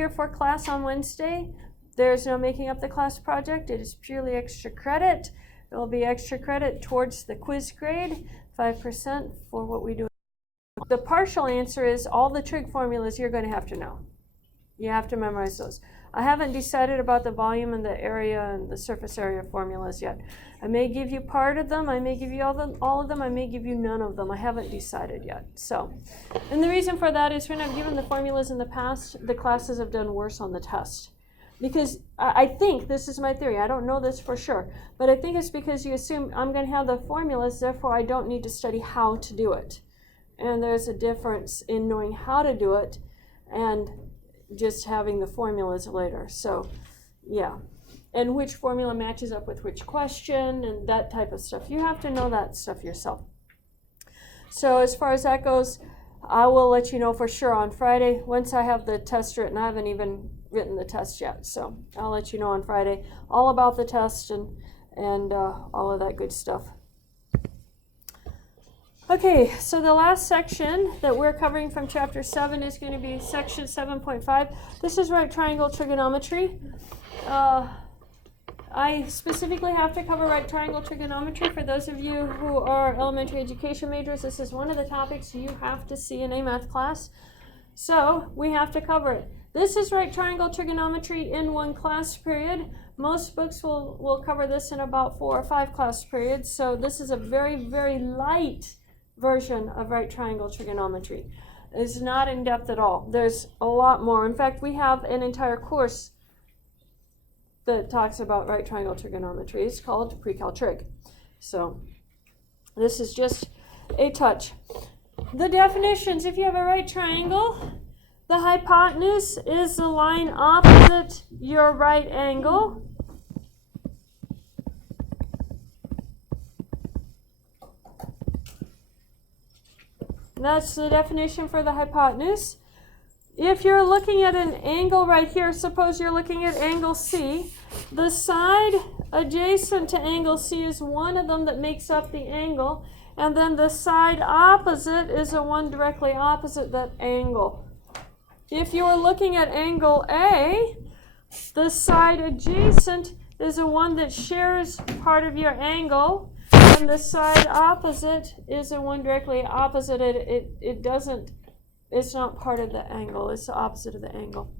here for class on Wednesday. There's no making up the class project. It is purely extra credit. It will be extra credit towards the quiz grade, 5% for what we do. The partial answer is all the trig formulas you're going to have to know. You have to memorize those. I haven't decided about the volume and the area and the surface area formulas yet. I may give you part of them. I may give you all of them. I may give you none of them. I haven't decided yet. So, and the reason for that is when I've given the formulas in the past, the classes have done worse on the test. Because I think, this is my theory, I don't know this for sure, but I think it's because you assume I'm going to have the formulas, therefore I don't need to study how to do it. And there's a difference in knowing how to do it and just having the formulas later. So, yeah. And which formula matches up with which question and that type of stuff. You have to know that stuff yourself. So as far as that goes, I will let you know for sure on Friday. Once I have the test written, I haven't even written the test yet. So I'll let you know on Friday all about the test and all of that good stuff. Okay, so the last section that we're covering from Chapter 7 is going to be Section 7.5. This is right triangle trigonometry. I specifically have to cover right triangle trigonometry. For those of you who are elementary education majors, this is one of the topics you have to see in a math class. So we have to cover it. This is right triangle trigonometry in one class period. Most books will cover this in about 4 or 5 class periods. So this is a very, very light version of right triangle trigonometry. It's not in depth at all. There's a lot more. In fact, we have an entire course that talks about right triangle trigonometry. It's called Pre-Cal Trig. So this is just a touch. The definitions: if you have a right triangle, the hypotenuse is the line opposite your right angle. That's the definition for the hypotenuse. If you're looking at an angle right here, suppose you're looking at angle C, the side adjacent to angle C is one of them that makes up the angle, and then the side opposite is the one directly opposite that angle. If you are looking at angle A, the side adjacent is the one that shares part of your angle, and the side opposite is the one directly opposite it. It's not part of the angle. It's the opposite of the angle.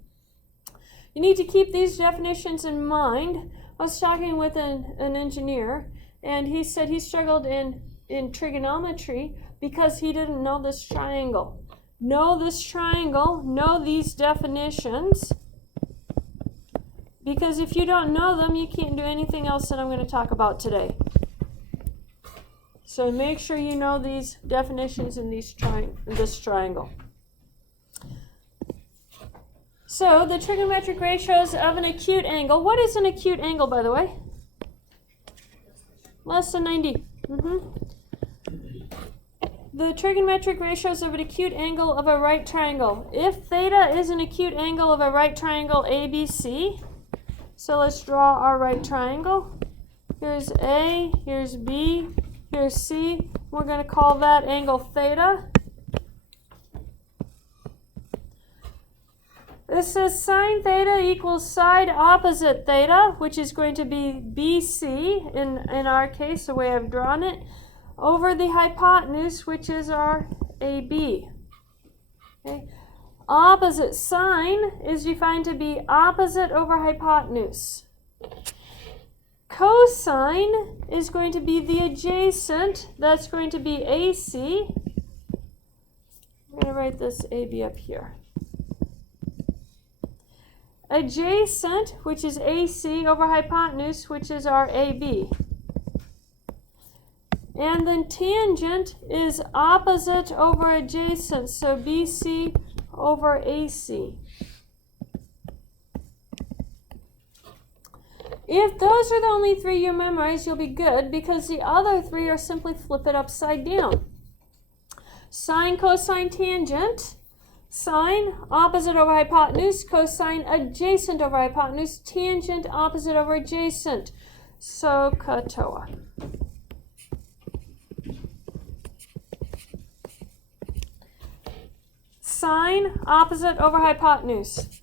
You need to keep these definitions in mind. I was talking with an engineer, and he said he struggled in trigonometry because he didn't know this triangle. Know this triangle, know these definitions, because if you don't know them, you can't do anything else that I'm going to talk about today. So make sure you know these definitions in this triangle. So the trigonometric ratios of an acute angle. What is an acute angle, by the way? Less than 90. The trigonometric ratios of an acute angle of a right triangle. If theta is an acute angle of a right triangle ABC, so let's draw our right triangle. Here's A, here's B, here's C. We're going to call that angle theta. This says sine theta equals side opposite theta, which is going to be BC in our case, the way I've drawn it, over the hypotenuse, which is our AB. Okay. Opposite sine is defined to be opposite over hypotenuse. Cosine is going to be the adjacent. That's going to be AC. I'm going to write this AB up here. Adjacent, which is AC, over hypotenuse, which is our AB. And then tangent is opposite over adjacent, so BC over AC. If those are the only 3 you memorize, you'll be good, because the other 3 are simply flip it upside down. Sine, cosine, tangent. Sine, opposite over hypotenuse. Cosine, adjacent over hypotenuse. Tangent, opposite over adjacent. So, katoa. Sine, opposite over hypotenuse.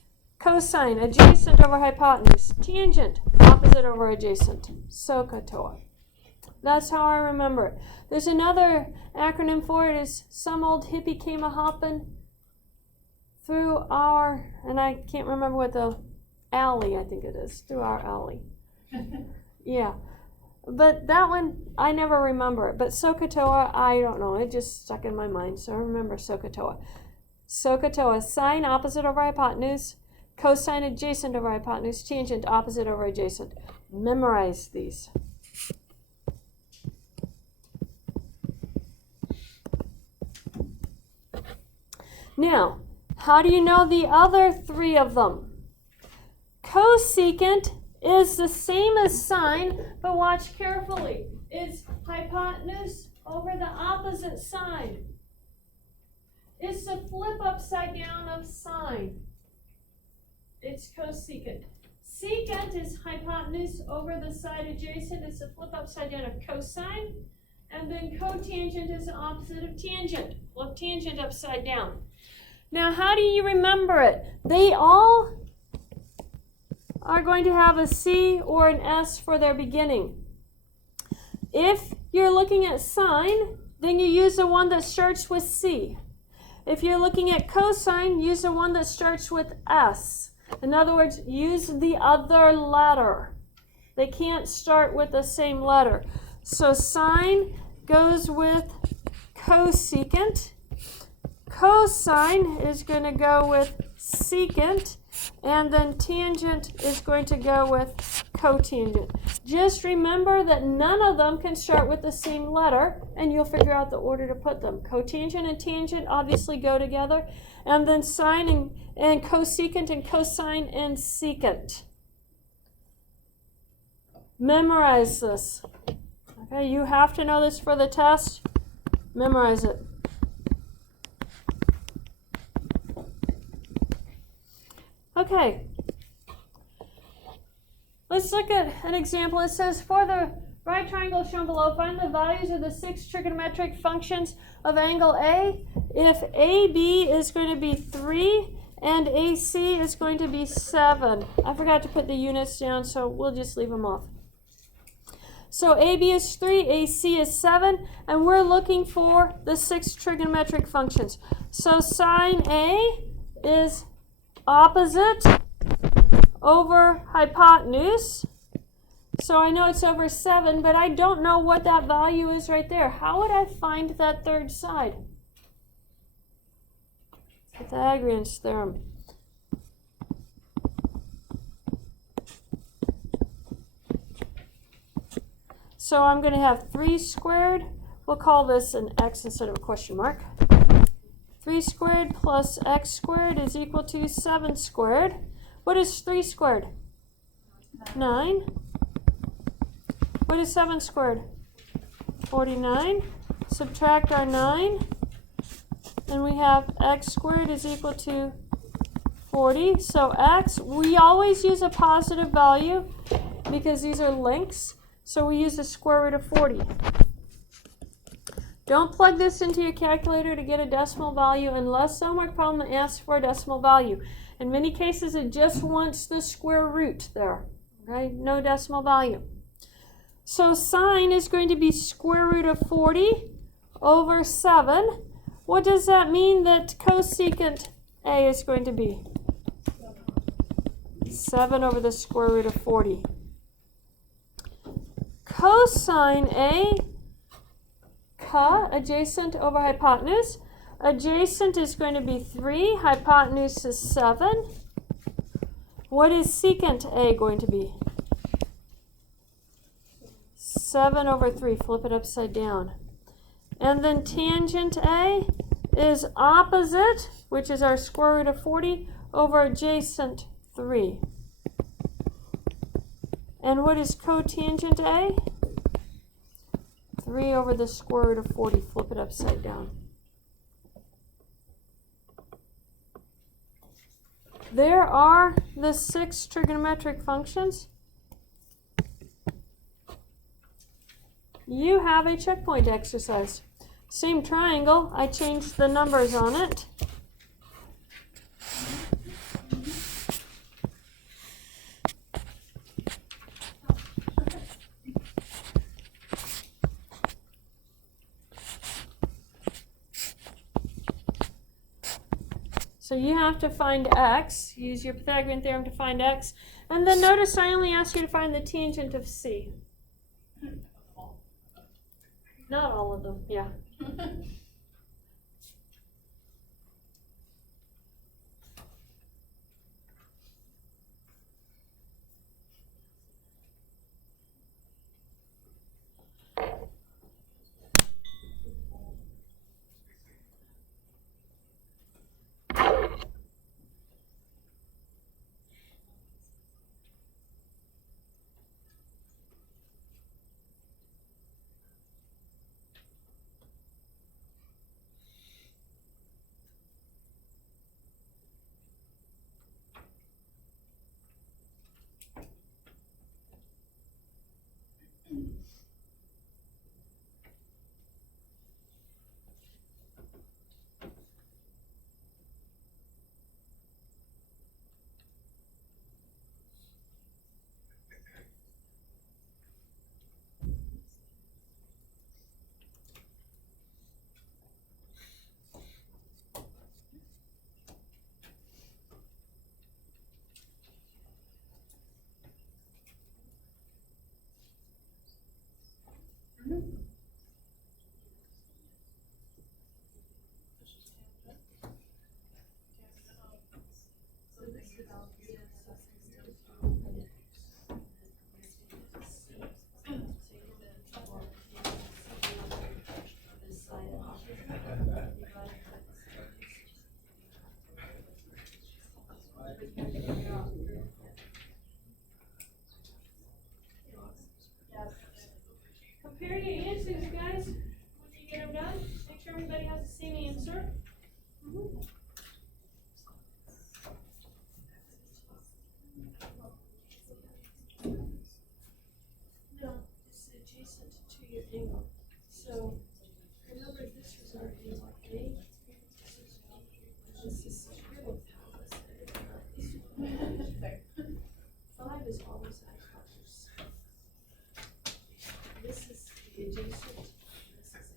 Cosine, adjacent over hypotenuse. Tangent, opposite over adjacent. SOHCAHTOA. That's how I remember it. There's another acronym for it, is some old hippie came a-hopping through our, and I can't remember what the alley, I think it is, through our alley. Yeah. But that one, I never remember it. But SOHCAHTOA, I don't know. It just stuck in my mind, so I remember SOHCAHTOA. SOHCAHTOA, sine opposite over hypotenuse, cosine adjacent over hypotenuse, tangent opposite over adjacent. Memorize these. Now, how do you know the other three of them? Cosecant is the same as sine, but watch carefully. It's hypotenuse over the opposite side. It's the flip upside down of sine. It's cosecant. Secant is hypotenuse over the side adjacent. It's the flip upside down of cosine. And then cotangent is the opposite of tangent. Flip tangent upside down. Now, how do you remember it? They all are going to have a C or an S for their beginning. If you're looking at sine, then you use the one that starts with C. If you're looking at cosine, use the one that starts with S. In other words, use the other letter. They can't start with the same letter. So sine goes with cosecant. Cosine is going to go with secant. And then tangent is going to go with cotangent. Just remember that none of them can start with the same letter, and you'll figure out the order to put them. Cotangent and tangent obviously go together, and then sine and cosecant and cosine and secant. Memorize this. Okay, you have to know this for the test. Memorize it. Okay, let's look at an example. It says, for the right triangle shown below, find the values of the 6 trigonometric functions of angle A if AB is going to be 3 and AC is going to be 7. I forgot to put the units down, so we'll just leave them off. So AB is 3, AC is 7, and we're looking for the 6 trigonometric functions. So sine A is opposite over hypotenuse. So I know it's over 7, but I don't know what that value is right there. How would I find that third side? Pythagorean's theorem. So I'm going to have 3 squared. We'll call this an x instead of a question mark. 3 squared plus x squared is equal to 7 squared. What is 3 squared? 9. What is 7 squared? 49. Subtract our 9. And we have x squared is equal to 40. So x, we always use a positive value because these are links. So we use the square root of 40. Don't plug this into your calculator to get a decimal value unless some homework problem asks for a decimal value. In many cases, it just wants the square root there, right? No decimal value. So sine is going to be square root of 40 over 7. What does that mean that cosecant A is going to be? 7 over the square root of 40. Cosine A, adjacent over hypotenuse. Adjacent is going to be 3. Hypotenuse is 7. What is secant A going to be? 7 over 3. Flip it upside down. And then tangent A is opposite, which is our square root of 40, over adjacent 3. And what is cotangent A? 3 over the square root of 40. Flip it upside down. There are the 6 trigonometric functions. You have a checkpoint exercise. Same triangle, I changed the numbers on it. So you have to find x, use your Pythagorean theorem to find x, and then notice I only asked you to find the tangent of c. Not all of them, yeah. Compare your answers, guys. When you get them done, make sure everybody has the same answer. No, it's adjacent to your angle. So remember, this was our angle A. This is really powerless. 5 is always hypotenuse. This is the adjacent. This is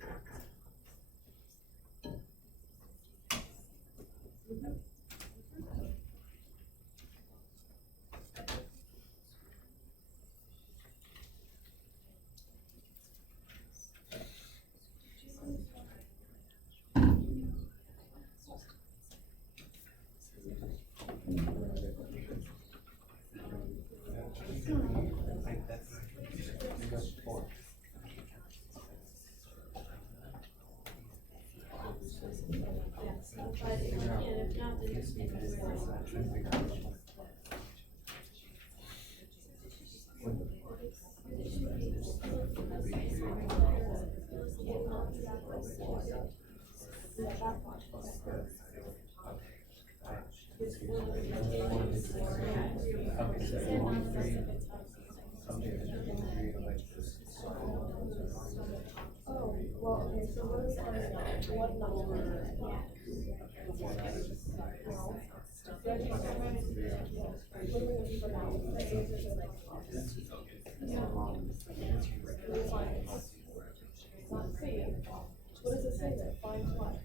what does it say there? Find what?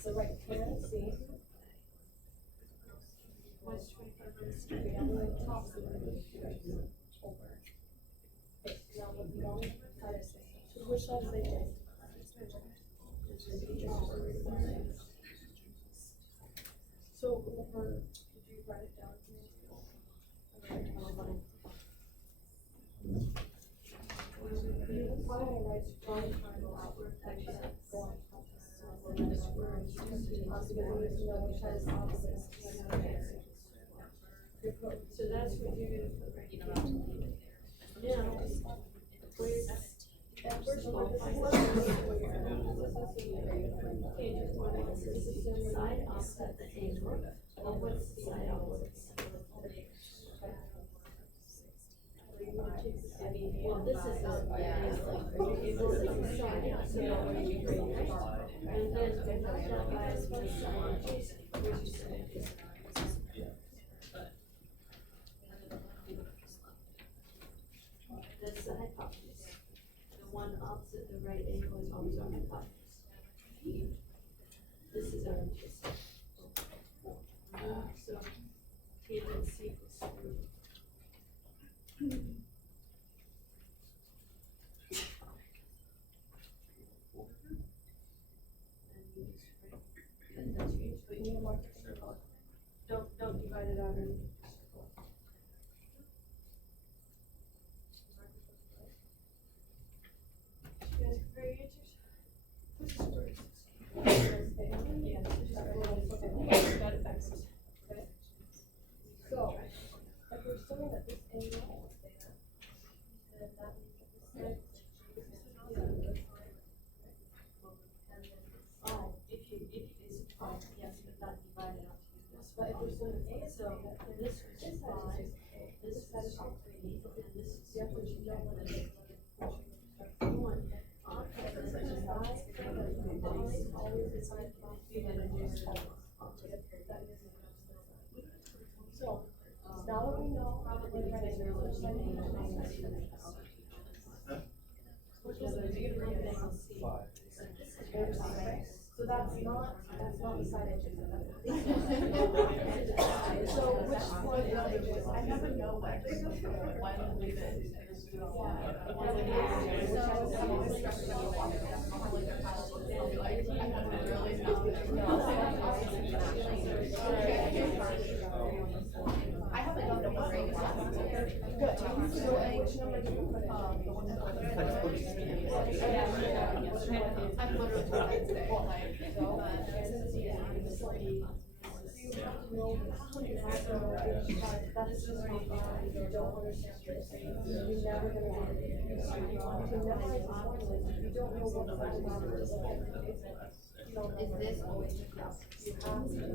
So right here, see. What's 25 minus 3? I'm going to top the over. Now with the long side of say. So which side is it? So over, did you write it down? Why I write strong triangle outward section, going square. So that's what you're gonna put right here. Yeah. First of all, side offset the angle. What's the side offset? Well, this is not right. And then that by one side adjacent. Where'd you say? That's the hypotenuse. The one opposite the right angle is always our hypotenuse. This is our adjacent. So T and C equals root. Don't divide it out or anything. You guys compare your answers? This is where it's. So, if we're assuming that this angle is there, then that means that this side Yes, but not divided out to this. but if we're assuming A is So this is 5, this is 3, and this is you have to choose that one. one. So, now that we know how to do that, so that's not the side edge. So which one is it? I never know what to leave it. I haven't done the one. Good. So which number do you put in? The one that I'm literally today. That's just you don't understand what you're saying. You're never gonna get it. You don't know what Is this always the cross? you have to.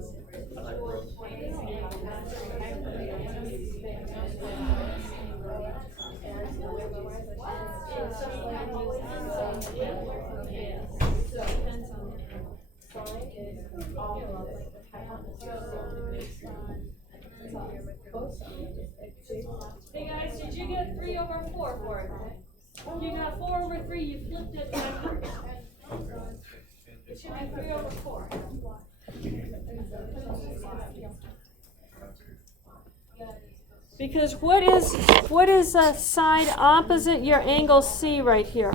Hey guys, did you get 3/4 for it? You got 4/3, you flipped it backwards. It should be 3/4. Because what is a side opposite your angle C right here?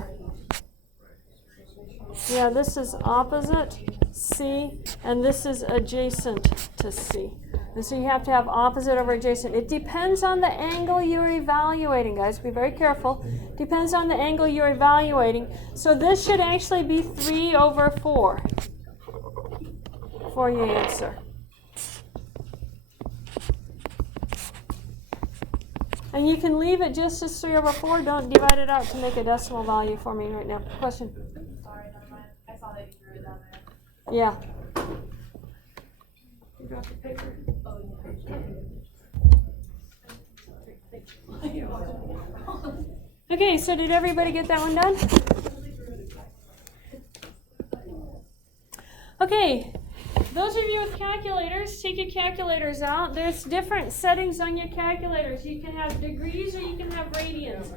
Yeah, this is opposite C, and this is adjacent to C. And so you have to have opposite over adjacent. It depends on the angle you're evaluating, guys. Be very careful. Depends on the angle you're evaluating. So this should actually be 3/4 for your answer. And you can leave it just as 3/4. Don't divide it out to make a decimal value for me right now. Question? Sorry, never mind. I saw that you threw it down there. Yeah. You dropped the paper. Okay, so did everybody get that one done? Okay, those of you with calculators, take your calculators out. There's different settings on your calculators. You can have degrees or you can have radians.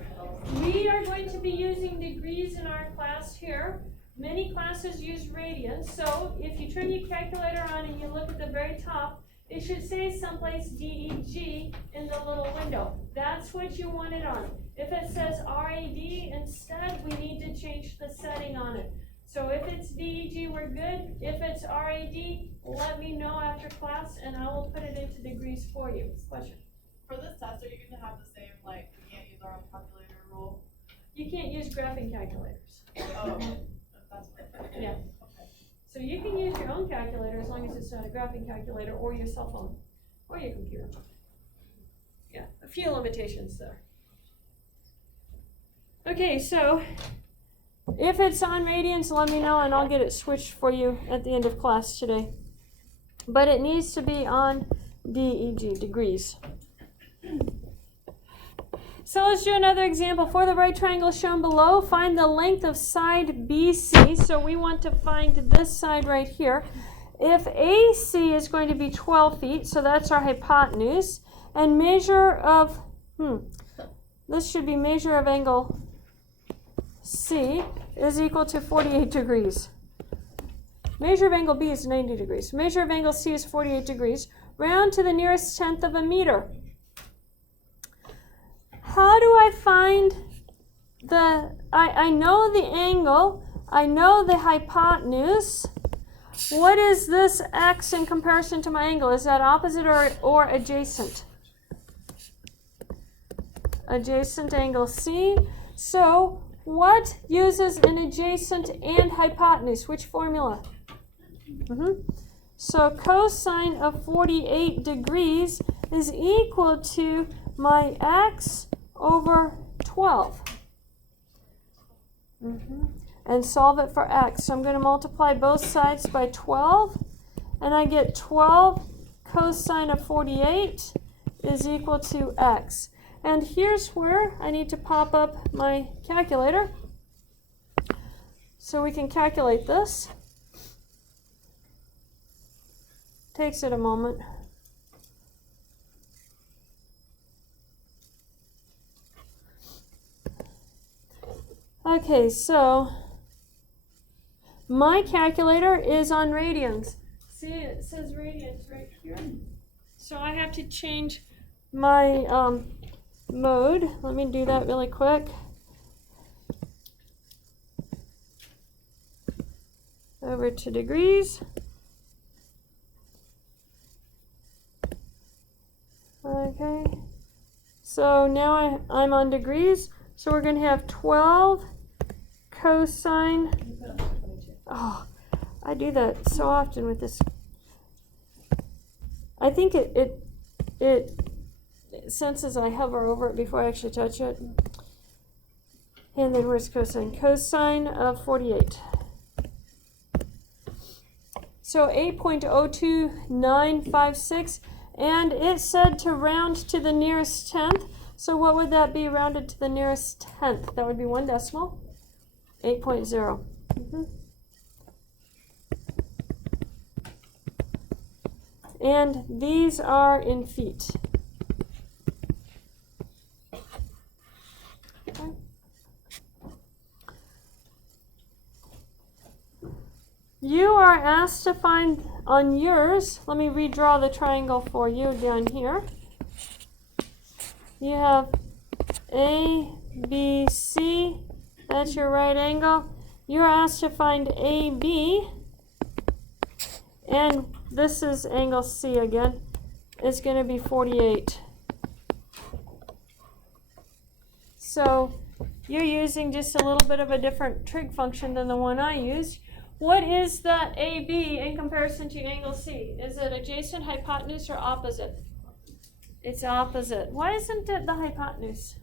We are going to be using degrees in our class here. Many classes use radians, so if you turn your calculator on and you look at the very top, it should say someplace DEG in the little window. That's what you want it on. If it says RAD instead, we need to change the setting on it. So if it's DEG, we're good. If it's RAD, let me know after class and I will put it into degrees for you. Question? For this test, are you going to have the same, like, we can't use our own calculator rule? You can't use graphing calculators. Oh, that's what. Yeah. Okay. So you can use your own calculator as long as it's not a graphing calculator or your cell phone or your computer. Yeah, a few limitations there. Okay, so if it's on radians, let me know and I'll get it switched for you at the end of class today. But it needs to be on DEG, degrees. So let's do another example. For the right triangle shown below, find the length of side BC. So we want to find this side right here. If AC is going to be 12 feet, so that's our hypotenuse, and measure of, this should be measure of angle C is equal to 48 degrees. Measure of angle B is 90 degrees. Measure of angle C is 48 degrees. Round to the nearest tenth of a meter. How do I find I know the angle, I know the hypotenuse. What is this x in comparison to my angle? Is that opposite or adjacent? Adjacent angle C. So what uses an adjacent and hypotenuse? Which formula? So cosine of 48 degrees is equal to my x over 12. And solve it for x. So I'm going to multiply both sides by 12, and I get 12 cosine of 48 is equal to x. And here's where I need to pop up my calculator so we can calculate this. Takes it a moment. Okay, so my calculator is on radians. See, it says radians right here. So I have to change my mode. Let me do that really quick. Over to degrees. Okay, so now I'm on degrees. So we're going to have 12 cosine. Oh, I do that so often with this. I think it senses I hover over it before I actually touch it. And then where's cosine? Cosine of 48. So 8.02956. And it said to round to the nearest tenth. So what would that be rounded to the nearest tenth? That would be one decimal. 8.0. And these are in feet. Okay. You are asked to find on yours, let me redraw the triangle for you down here. You have A, B, C, that's your right angle. You're asked to find AB, and this is angle C again. It's going to be 48. So you're using just a little bit of a different trig function than the one I used. What is that AB in comparison to angle C? Is it adjacent, hypotenuse, or opposite? It's opposite. Why isn't it the hypotenuse?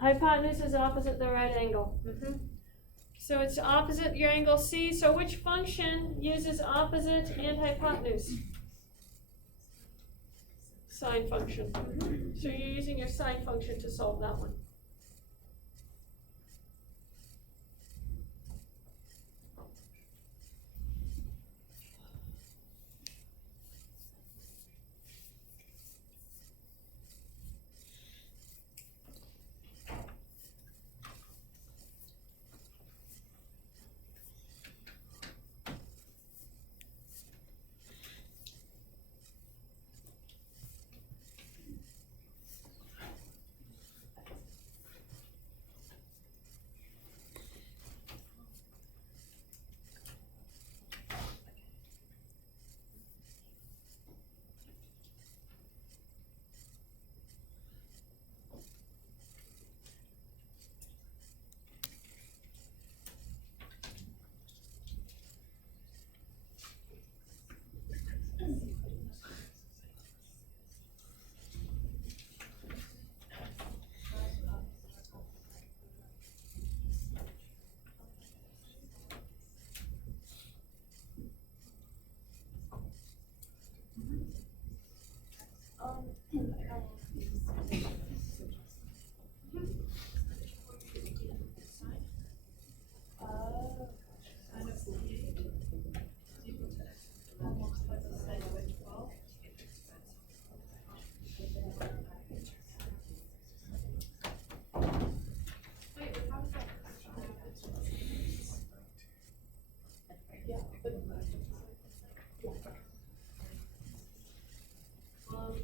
Hypotenuse is opposite the right angle. So it's opposite your angle C. So which function uses opposite and hypotenuse? Sine function. So you're using your sine function to solve that one.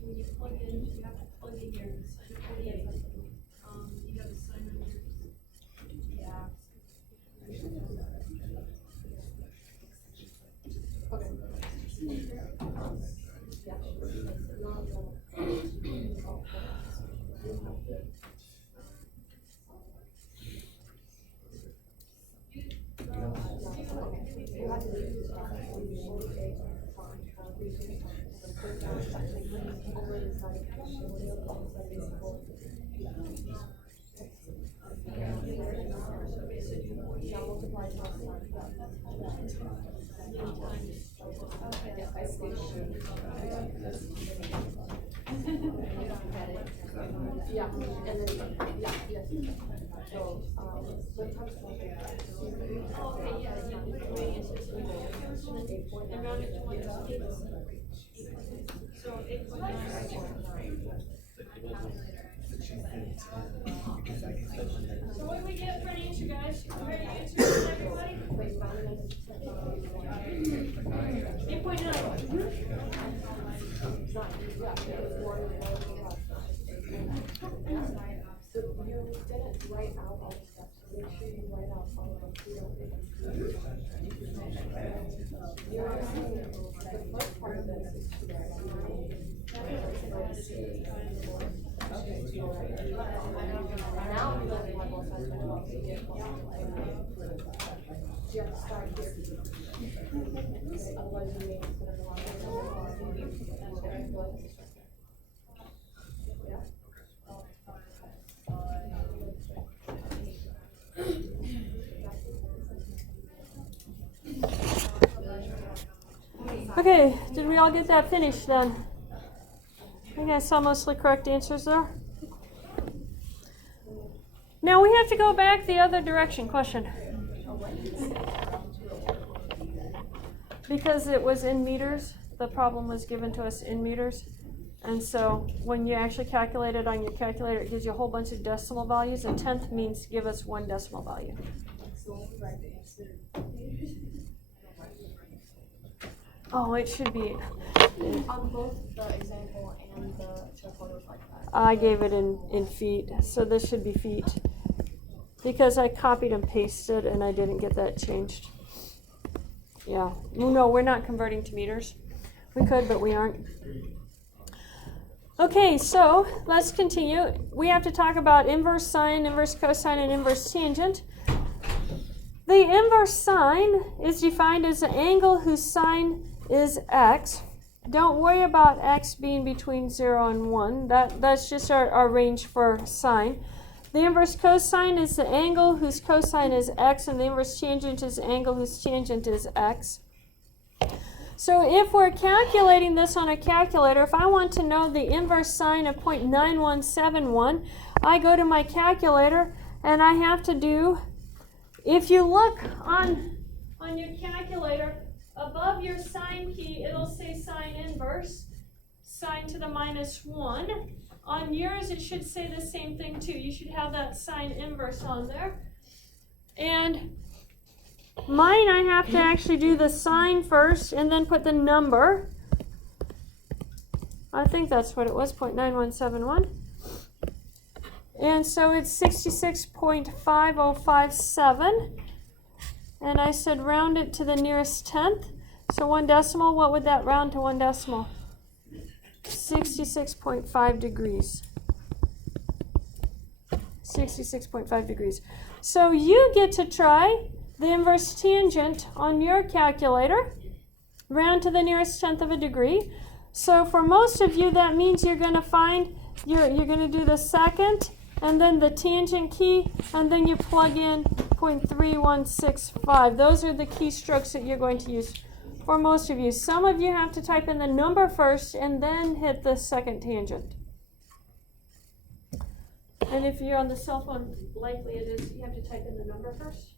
when you plug in, you have to plug in your sign up for the, you have to sign on your, yeah. Yeah, and then, yeah, yes. So, Okay, yeah, you put it radius, so you put your first one, and round it to 1 So 8.9. So what do we get for an answer, guys? You ready to answer this, everybody? 8.9. so you didn't write out all the steps, so make sure you write out all of them. You're using the first part of this is to write now you only have one side to you have to start here. Otherwise you may put it on. Okay, did we all get that finished then? I think I saw mostly correct answers there. Now we have to go back the other direction. Question. Because it was in meters, the problem was given to us in meters. And so when you actually calculate it on your calculator, it gives you a whole bunch of decimal values. A tenth means give us one decimal value. Oh, it should be. On both the example and the show photos like that. I gave it in feet, so this should be feet. Because I copied and pasted and I didn't get that changed. Yeah. No, we're not converting to meters. We could, but we aren't. Okay, so let's continue. We have to talk about inverse sine, inverse cosine, and inverse tangent. The inverse sine is defined as an angle whose sine is x. Don't worry about x being between 0 and 1. That's just our range for sine. The inverse cosine is the angle whose cosine is x, and the inverse tangent is the angle whose tangent is x. So if we're calculating this on a calculator, if I want to know the inverse sine of 0.9171, I go to my calculator and I have to do, if you look on your calculator, above your sine key, it'll say sine inverse, sine to the -1. On yours, it should say the same thing too. You should have that sine inverse on there. And mine, I have to actually do the sine first and then put the number. I think that's what it was, 0.9171. And so it's 66.5057. And I said round it to the nearest tenth. So 1 decimal, what would that round to 1 decimal? 66.5 degrees. 66.5 degrees. So you get to try the inverse tangent on your calculator, round to the nearest tenth of a degree. So for most of you, that means you're going to find, you're going to do the second, and then the tangent key, and then you plug in 0.3165. Those are the keystrokes that you're going to use for most of you. Some of you have to type in the number first and then hit the second tangent. And if you're on the cell phone, likely it is, you have to type in the number first.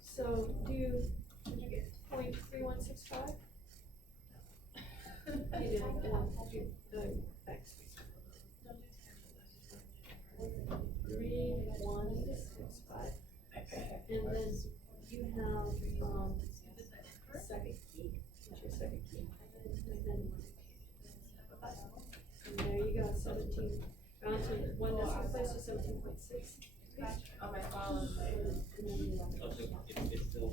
So did you get 0.3165? You did, and I'll do the backspace. 3165. And then you have second key. What's your second key? And then one decimal place to 17.6. Gotcha. Okay, follow the same. It's still.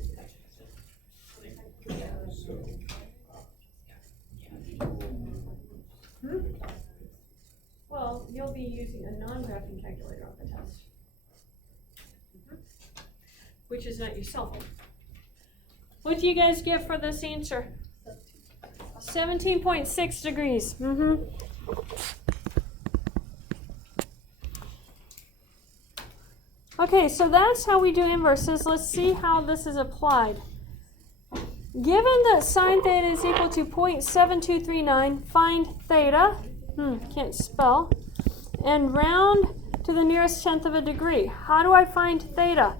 Well, you'll be using a non-graphing calculator on the test. Which is not your cell phone. What do you guys get for this answer? 17.6 degrees. Okay, so that's how we do inverses. Let's see how this is applied. Given that sine theta is equal to 0.7239, find theta, can't spell, and round to the nearest tenth of a degree. How do I find theta?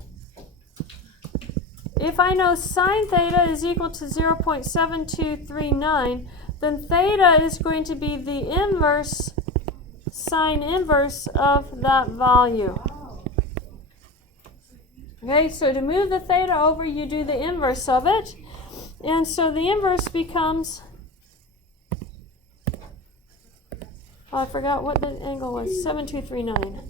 If I know sine theta is equal to 0.7239, then theta is going to be the inverse, sine inverse of that value. Okay, so to move the theta over, you do the inverse of it. And so the inverse becomes, I forgot what the angle was, 7239.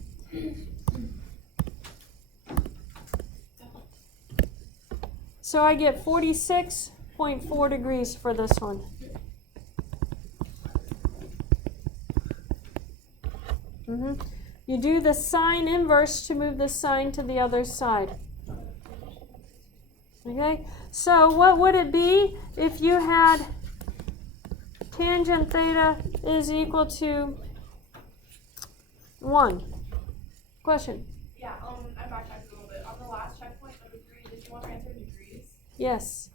So I get 46.4 degrees for this one. You do the sine inverse to move the sine to the other side. Okay, so what would it be if you had tangent theta is equal to 1? Question? Yeah, I backtracked a little bit. On the last checkpoint, number 3, did you want to answer in degrees? Yes.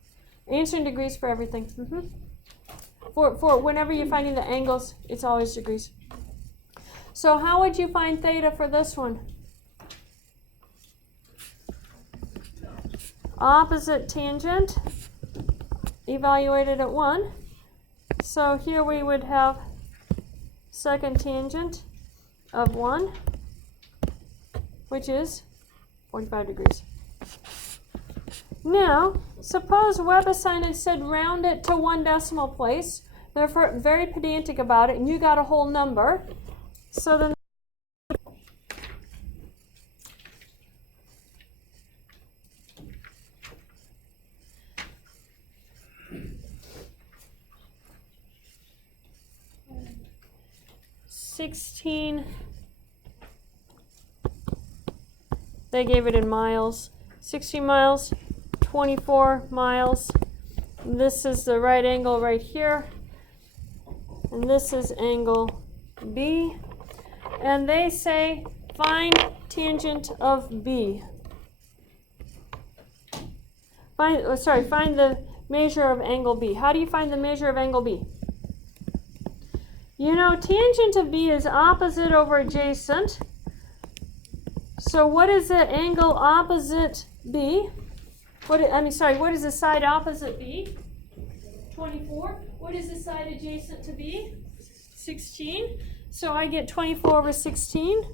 Answer in degrees for everything. For whenever you're finding the angles, it's always degrees. So how would you find theta for this one? Opposite tangent, evaluated at 1. So here we would have second tangent of 1, which is 45 degrees. Now, suppose WebAssign had said round it to 1 decimal place. They're very pedantic about it, and you got a whole number. So then they gave it in miles. 16 miles, 24 miles. This is the right angle right here. And this is angle B. And they say find tangent of B. Find the measure of angle B. How do you find the measure of angle B? You know, tangent of B is opposite over adjacent. So what is the angle opposite B? What is the side opposite B? 24. What is the side adjacent to B? 16. So I get 24 over 16. Is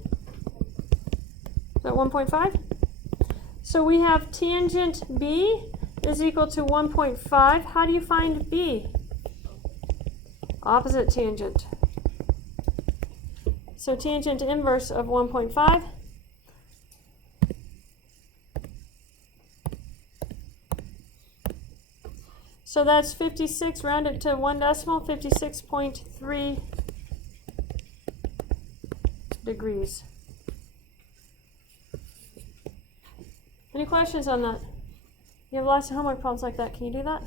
that 1.5? So we have tangent B is equal to 1.5. How do you find B? Opposite tangent. So tangent inverse of 1.5. So that's 56, rounded to 1 decimal, 56.3 degrees. Any questions on that? You have lots of homework problems like that. Can you do that?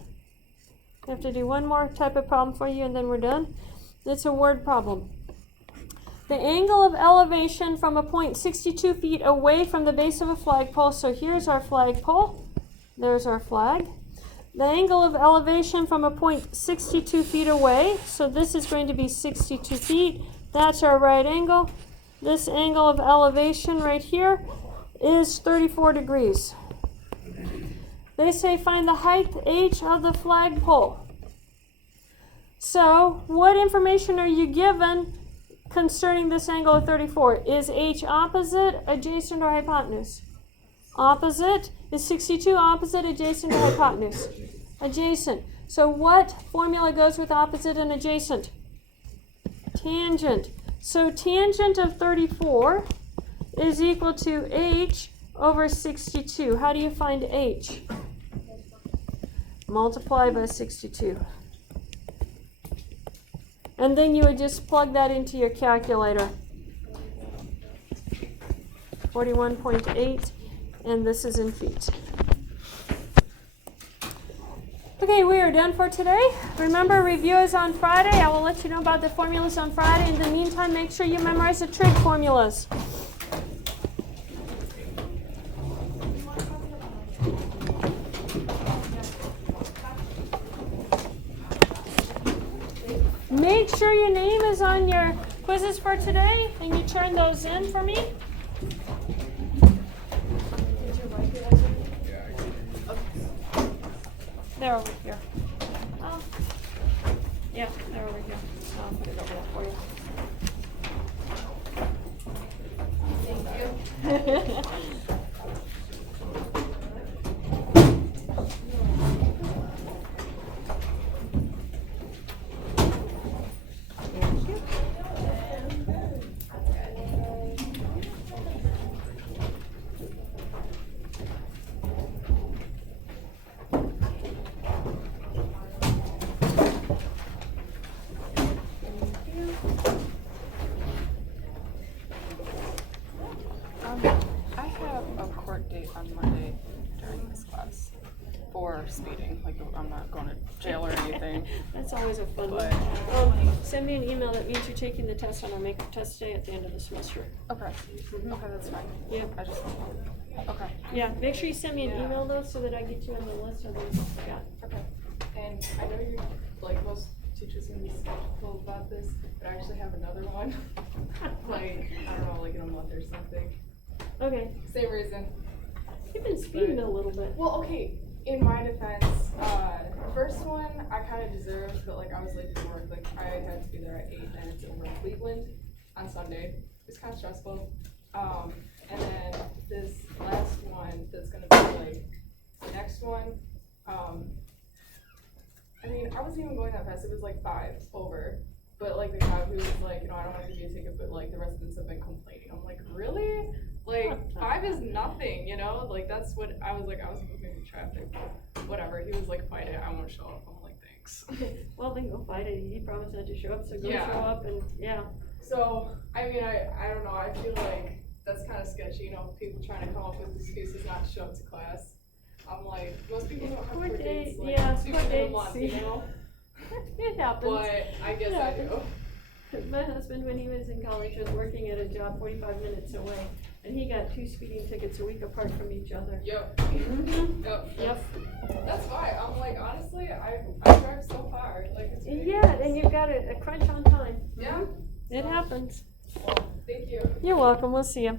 I have to do one more type of problem for you and then we're done. It's a word problem. The angle of elevation from a point 62 feet away from the base of a flagpole. So here's our flagpole. There's our flag. The angle of elevation from a point 62 feet away. So this is going to be 62 feet. That's our right angle. This angle of elevation right here is 34 degrees. They say find the height h of the flagpole. So what information are you given concerning this angle of 34? Is h opposite, adjacent, or hypotenuse? Opposite. Is 62 opposite, adjacent, or hypotenuse? Adjacent. So what formula goes with opposite and adjacent? Tangent. So tangent of 34 is equal to h over 62. How do you find h? Multiply by 62. And then you would just plug that into your calculator. 41.8, and this is in feet. Okay, we are done for today. Remember, review is on Friday. I will let you know about the formulas on Friday. In the meantime, make sure you memorize the trig formulas. Make sure your name is on your quizzes for today, and you turn those in for me. They're over here. Yeah, they're over here. I'll put it over there for you. Thank you. I have a court date on Monday during this class for speeding. Like, I'm not going to jail or anything. That's always a fun But- one. Send me an email that means you're taking the test on our makeup test day at the end of the semester. Okay. Okay, that's fine. Yeah. I just. Okay. Yeah, make sure you send me an Yeah. email though so that I get you on the list, otherwise I'll forget. Okay. And I know you, like, most teachers are gonna be skeptical about this, but I actually have another one. Like, I don't know, like in a month or something. Okay, Same reason. you've been speeding a little bit. Well, okay, in my defense, the first one I kind of deserved, but like I was late for work. Like I had to be there at 8 and it's over in Cleveland on Sunday. It's kind of stressful. And then this last one that's gonna be like the next one. I mean, I wasn't even going that fast. It was like 5 over. But like the cop, he was like, I don't want to give you a ticket, but like the residents have been complaining. I'm like, really? Like 5 is nothing, Like that's what I was like. I was moving in traffic. Whatever. He was like, fight it. I won't show up. I'm like, thanks. Well, then go fight it. He promised not to show up, so go Yeah. show up and yeah. So I mean, I don't know. I feel like that's kind of sketchy. People trying to come up with excuses not to show up to class. I'm like, most people don't have Court court dates date, like yeah, 2 court in a dates, month, yeah. It happens. But I guess I do. My husband, when he was in college, was working at a job 45 minutes away, and he got 2 speeding tickets a week apart from each other. Yep. Mhm. Yep. That's fine. I'm like, honestly, I drive so far. Like, it's ridiculous. Yeah, and you've got a crunch on time. Yeah. It happens. Well, thank you. You're welcome. We'll see you.